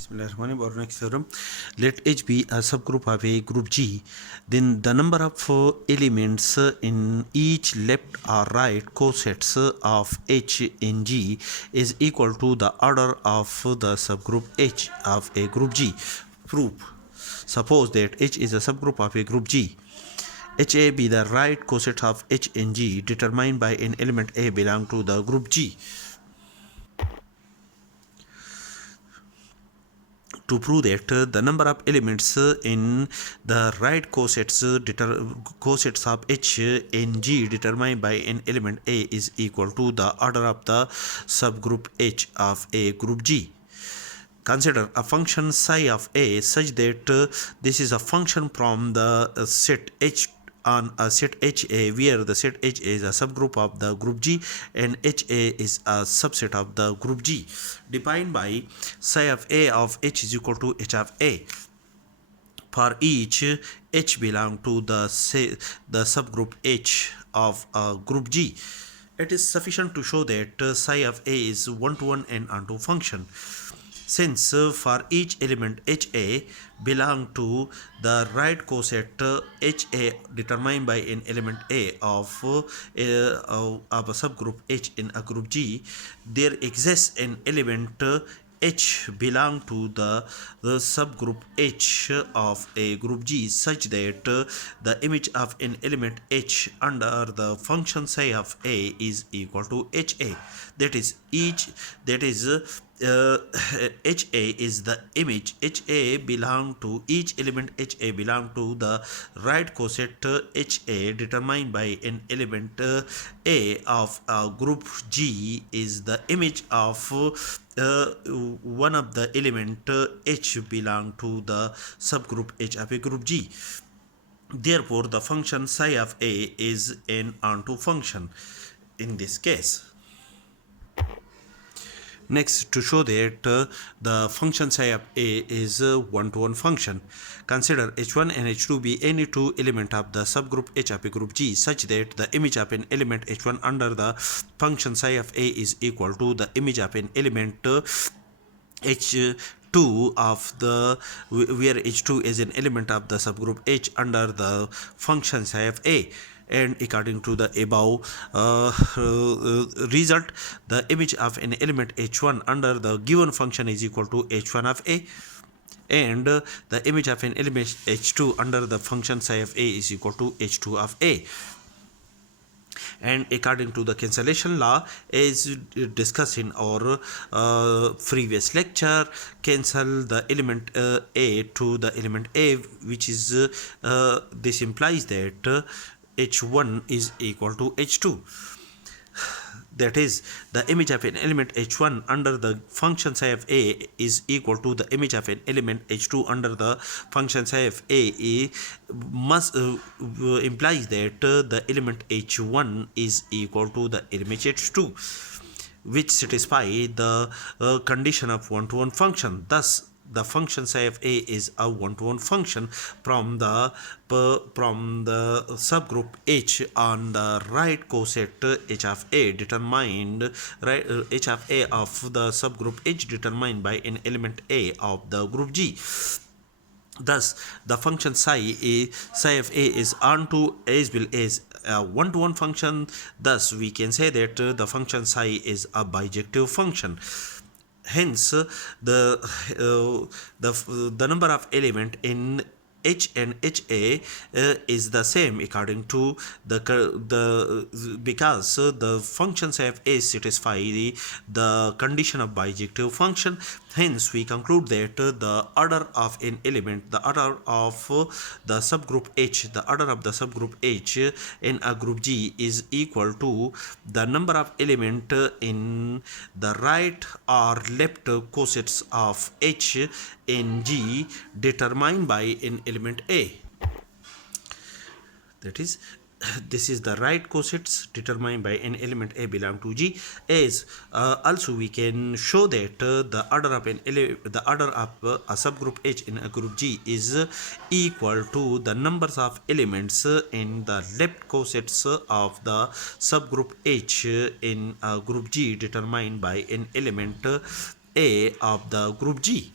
Bismillahirrahmanirrahim. Our next theorem. Let H be a subgroup of a group G. Then the number of elements in each left or right cosets of H in G is equal to the order of the subgroup H of a group G. Proof. Suppose that H is a subgroup of a group G. HA be the right coset of H in G determined by an element A belong to the group G. To prove that the number of elements in the right cosets of H in G determined by an element A is equal to the order of the subgroup H of a group G. Consider a function psi of A such that this is a function from the set H on a set HA, where the set HA is a subgroup of the group G and HA is a subset of the group G, defined by psi of A of H is equal to H of A. For each H belong to the subgroup H of a group G. It is sufficient to show that psi of A is one-to-one and onto function. Since for each element HA belong to the right coset HA determined by an element A of a subgroup H in a group G, there exists an element H belong to the subgroup H of a group G such that the image of an element H under the function psi of A is equal to HA. That is HA is the image. HA belong to each element HA belong to the right coset HA determined by an element A of group G is the image of one of the element H belong to the subgroup H of a group G. Therefore, the function psi of A is an onto function in this case. Next, to show that the function psi of A is a one-to-one function, consider H1 and H2 be any two element of the subgroup H of a group G such that the image of an element H1 under the function psi of A is equal to the image of an element H2 of the where H2 is an element of the subgroup H under the function psi of A. And according to the above result, the image of an element H1 under the given function is equal to H1 of A, and the image of an element H2 under the function psi of A is equal to H2 of A. And according to the cancellation law, as discussed in our previous lecture, cancel the element A to the element A, which is this implies that H1 is equal to H2. That is, the image of an element H1 under the function psi of A is equal to the image of an element H2 under the function psi of A must implies that the element H1 is equal to the element H2, which satisfy the condition of one-to-one function. Thus, the function psi of A is a one-to-one function from the subgroup H on the right coset H of A determined H of A of the subgroup H determined by an element A of the group G. Thus, the function psi of A is onto as well as a one-to-one function. Thus, we can say that the function psi is a bijective function. Hence, the number of element in H and HA is the same according to because the functions of A satisfy the condition of bijective function. Hence, we conclude that the order of an element, the order of the subgroup H, the order of the subgroup H in a group G is equal to the number of element in the right or left cosets of H in G determined by an element A. That is, this is the right cosets determined by an element A belong to G. As also we can show that the order of a subgroup H in a group G is equal to the numbers of elements in the left cosets of the subgroup H in a group G determined by an element A of the group G.